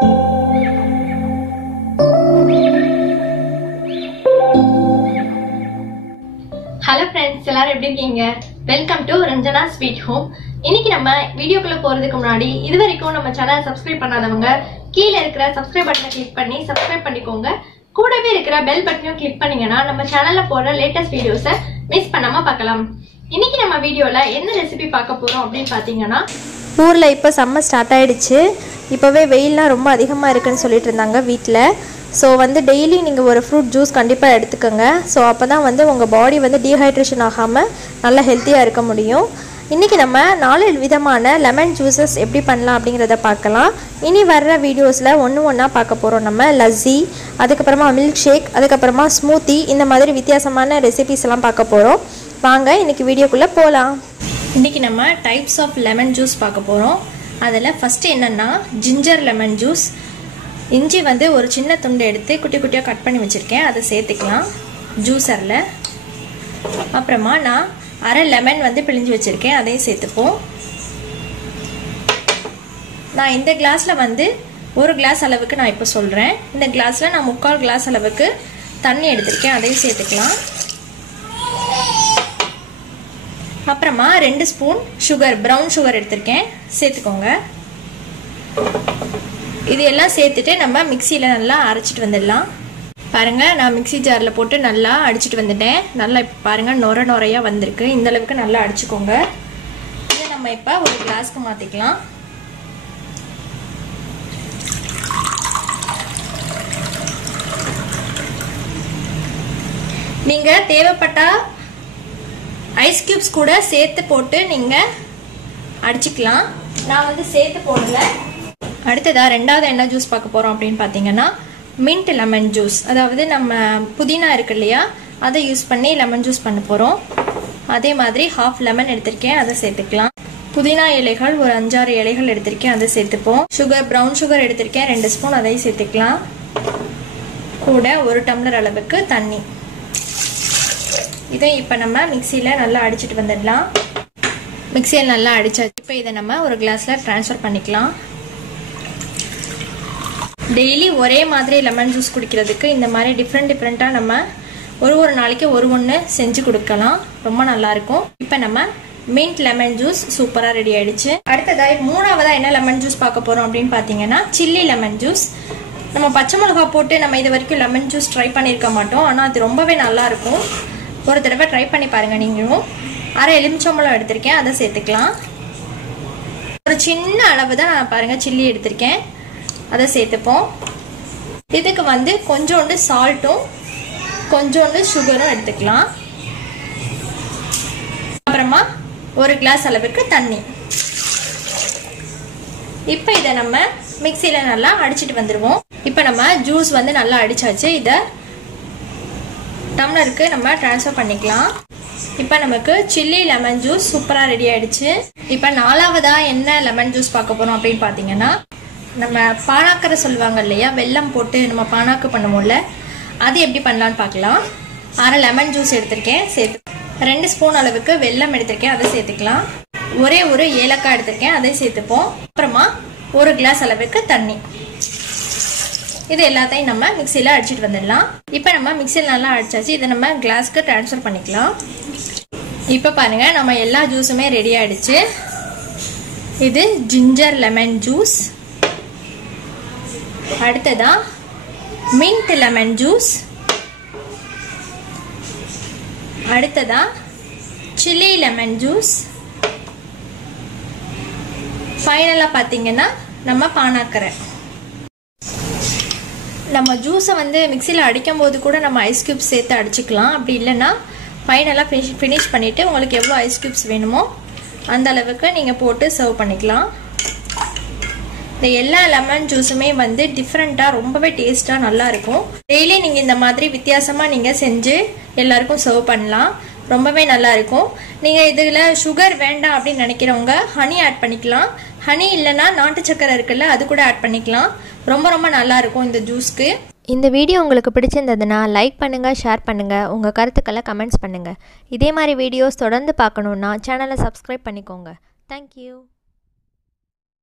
Hello friends, எல்லாரும் எப்படி இருக்கீங்க? Welcome to Ranjana Sweet Home. இன்னைக்கு நம்ம வீடியோக்குள்ள போறதுக்கு முன்னாடி இதுவரைக்கும் நம்ம சேனலை சப்ஸ்கிரைப் பண்ணாதவங்க கீழ இருக்கிற சப்ஸ்கிரைப் பட்டனை கிளிக் பண்ணி சப்ஸ்கிரைப் பண்ணிக்கோங்க. கூடவே இருக்கிற பெல் பட்டனையும் கிளிக் பண்ணீங்கன்னா நம்ம சேனல்ல போற லேட்டஸ்ட் வீடியோஸை மிஸ் பண்ணாம பார்க்கலாம். இன்னைக்கு நம்ம வீடியோல என்ன ரெசிபி பார்க்க போறோம் அப்படின்னு பாத்தீங்கன்னா, ஊர்ல இப்போ சம்மர் ஸ்டார்ட் ஆயிடுச்சு. இப்போவே வெயில்லாம் ரொம்ப அதிகமாக இருக்குன்னு சொல்லிட்டு இருந்தாங்க வீட்டில். ஸோ டெய்லி நீங்கள் ஒரு ஃப்ரூட் ஜூஸ் கண்டிப்பாக எடுத்துக்கோங்க. ஸோ அப்போ தான் உங்கள் பாடி டீஹைட்ரேஷன் ஆகாமல் நல்லா ஹெல்த்தியாக இருக்க முடியும். இன்றைக்கி நம்ம 4 விதமான லெமன் ஜூஸஸ் எப்படி பண்ணலாம் அப்படிங்கிறத பார்க்கலாம். இனி வர்ற வீடியோஸில் ஒன்றா பார்க்க போகிறோம். நம்ம லஸ்ஸி, அதுக்கப்புறமா மில்க் ஷேக், அதுக்கப்புறமா ஸ்மூத்தி, இந்த மாதிரி வித்தியாசமான ரெசிபிஸ் எல்லாம் பார்க்க போகிறோம். வாங்க இன்றைக்கி வீடியோக்குள்ளே போகலாம். இன்றைக்கி நம்ம டைப்ஸ் ஆஃப் லெமன் ஜூஸ் பார்க்க போகிறோம். அதில் ஃபஸ்ட்டு என்னென்னா ஜிஞ்சர் லெமன் ஜூஸ். இஞ்சி ஒரு சின்ன துண்டு எடுத்து குட்டி குட்டியாக கட் பண்ணி வச்சுருக்கேன், அதை சேர்த்துக்கலாம் ஜூஸரில். அப்புறமா நான் அரை லெமன் பிழிஞ்சு வச்சுருக்கேன், அதையும் சேர்த்துப்போம். நான் இந்த கிளாஸில் ஒரு கிளாஸ் அளவுக்கு நான் இப்போ சொல்கிறேன். இந்த கிளாஸில் நான் 3/4 கிளாஸ் அளவுக்கு தண்ணி எடுத்திருக்கேன், அதையும் சேர்த்துக்கலாம். அப்புறமா 2 ஸ்பூன் சுகர், ப்ரௌன் சுகர் எடுத்திருக்கேன், சேர்த்துக்கோங்க. இது எல்லாம் சேர்த்துட்டு நம்ம மிக்சியில் நல்லா அரைச்சிட்டு வந்துடலாம். பாருங்கள், நான் மிக்சி ஜாரில் போட்டு நல்லா அடிச்சுட்டு வந்துட்டேன். நல்லா இப்போ பாருங்கள் நொர நொறையாக வந்திருக்கு. இந்த அளவுக்கு நல்லா அடிச்சுக்கோங்க. இதை நம்ம இப்போ ஒரு கிளாஸ்க்கு மாற்றிக்கலாம். நீங்கள் தேவைப்பட்டால் ஐஸ் கியூப்ஸ் கூட சேர்த்து போட்டு நீங்கள் அடிச்சுக்கலாம். நான் சேர்த்து போடலை. அடுத்ததா ரெண்டாவது என்ன ஜூஸ் பார்க்க போகிறோம் அப்படின்னு பார்த்தீங்கன்னா, மின்ட் லெமன் ஜூஸ். அதாவது நம்ம புதினா இருக்கு இல்லையா, அதை யூஸ் பண்ணி லெமன் ஜூஸ் பண்ண போகிறோம். அதே மாதிரி 1/2 லெமன் எடுத்திருக்கேன், அதை சேர்த்துக்கலாம். புதினா இலைகள் ஒரு 5-6 இலைகள் எடுத்திருக்கேன், அதை சேர்த்துப்போம். சுகர், ப்ரௌன் சுகர் எடுத்திருக்கேன் 2 ஸ்பூன், அதையும் சேர்த்துக்கலாம். கூட 1 டம்ளர் அளவுக்கு தண்ணி. இதை இப்போ நம்ம மிக்சியில் நல்லா அடிச்சுட்டு வந்துடலாம். மிக்சியில் நல்லா அடிச்சாச்சு. இப்போ இதை நம்ம ஒரு கிளாஸில் ட்ரான்ஸ்ஃபர் பண்ணிக்கலாம். டெய்லி ஒரே மாதிரி லெமன் ஜூஸ் குடிக்கிறதுக்கு இந்த மாதிரி டிஃப்ரெண்ட்டாக நம்ம ஒரு நாளைக்கு ஒன்று செஞ்சு கொடுக்கலாம். ரொம்ப நல்லாயிருக்கும். இப்போ நம்ம மின்ட் லெமன் ஜூஸ் சூப்பராக ரெடி ஆயிடுச்சு. அடுத்ததாக 3ஆவதாக என்ன லெமன் ஜூஸ் பார்க்க போகிறோம் அப்படின்னு பார்த்தீங்கன்னா, சில்லி லெமன் ஜூஸ். நம்ம பச்சை மிளகா போட்டு நம்ம இது வரைக்கும் லெமன் ஜூஸ் ட்ரை பண்ணியிருக்க மாட்டோம், ஆனால் அது ரொம்பவே நல்லாயிருக்கும். ஒரு தடவை ட்ரை பண்ணி பாருங்கள் நீங்களும். அரை எலுமிச்சம்பழம் எடுத்திருக்கேன், அதை சேர்த்துக்கலாம். ஒரு சின்ன அளவு தான் நான் பாருங்கள் சில்லி எடுத்திருக்கேன், அதை சேர்த்துப்போம். இதுக்கு கொஞ்சோண்டு சால்ட்டும் கொஞ்சோண்டு சுகரும் எடுத்துக்கலாம். அப்புறமா 1 கிளாஸ் அளவுக்கு தண்ணி. இப்போ இதை நம்ம மிக்சியில் நல்லா அடிச்சுட்டு வந்துடுவோம். இப்போ நம்ம ஜூஸ் நல்லா அடிச்சாச்சு. இதை டம்ளருக்கு நம்ம ட்ரான்ஸ்ஃபர் பண்ணிக்கலாம். இப்போ நமக்கு சில்லி லெமன் ஜூஸ் சூப்பராக ரெடி ஆயிடுச்சு. இப்போ 4ஆவதாக என்ன லெமன் ஜூஸ் பார்க்க போகிறோம் அப்படின்னு பார்த்தீங்கன்னா, நம்ம பானாக்கரை சொல்லுவாங்க இல்லையா, வெல்லம் போட்டு நம்ம பானாக்கு பண்ணுவோம்ல, அது எப்படி பண்ணலான்னு பார்க்கலாம். அரை லெமன் ஜூஸ் எடுத்திருக்கேன், சேர்த்து 2 ஸ்பூன் அளவுக்கு வெல்லம் எடுத்திருக்கேன், அதை சேர்த்துக்கலாம். ஒரு ஏலக்காய் எடுத்திருக்கேன், அதை சேர்த்துப்போம். அப்புறமா 1 கிளாஸ் அளவுக்கு தண்ணி. இது எல்லாத்தையும் நம்ம மிக்சியில் அடிச்சுட்டு வந்துடலாம். இப்போ நம்ம மிக்சியில் நல்லா அடிச்சாச்சு. இதை நம்ம கிளாஸ்க்கு ட்ரான்ஸ்ஃபர் பண்ணிக்கலாம். இப்போ பாருங்க, நம்ம எல்லா ஜூஸுமே ரெடி ஆயிடுச்சு. இது ஜிஞ்சர் லெமன் ஜூஸ். அடுத்ததா மின்ட் லெமன் ஜூஸ். அடுத்ததா சில்லி லெமன் ஜூஸ். ஃபைனலா பாத்தீங்கன்னா நம்ம பானாக்கரை. நம்ம ஜூஸை மிக்சியில் அடிக்கும் போது கூட நம்ம ஐஸ் கியூப்ஸ் சேர்த்து அடிச்சுக்கலாம். அப்படி இல்லைன்னா ஃபைனலாக ஃபினிஷ் பண்ணிவிட்டு உங்களுக்கு எவ்வளோ ஐஸ் கியூப்ஸ் வேணுமோ அந்த அளவுக்கு நீங்கள் போட்டு சர்வ் பண்ணிக்கலாம். இந்த எல்லா லெமன் ஜூஸுமே டிஃப்ரெண்ட்டாக ரொம்பவே டேஸ்ட்டாக நல்லாயிருக்கும். டெய்லி நீங்கள் இந்த மாதிரி வித்தியாசமாக நீங்கள் செஞ்சு எல்லாருக்கும் சர்வ் பண்ணலாம். ரொம்பவே நல்லாயிருக்கும். நீங்கள் இதில் சுகர் வேண்டாம் அப்படின்னு நினைக்கிறவங்க ஹனி ஆட் பண்ணிக்கலாம். ஹனி இல்லைன்னா நாட்டு சக்கரை இருக்குல்ல, அது கூட ஆட் பண்ணிக்கலாம். ரொம்ப நல்லாயிருக்கும் இந்த ஜூஸ்க்கு. இந்த வீடியோ உங்களுக்கு பிடிச்சிருந்ததுன்னா லைக் பண்ணுங்கள், ஷேர் பண்ணுங்கள், உங்கள் கருத்துக்களை கமெண்ட்ஸ் பண்ணுங்கள். இதே மாதிரி வீடியோஸ் தொடர்ந்து பார்க்கணுன்னா சேனலை சப்ஸ்கிரைப் பண்ணிக்கோங்க. தேங்க்யூ.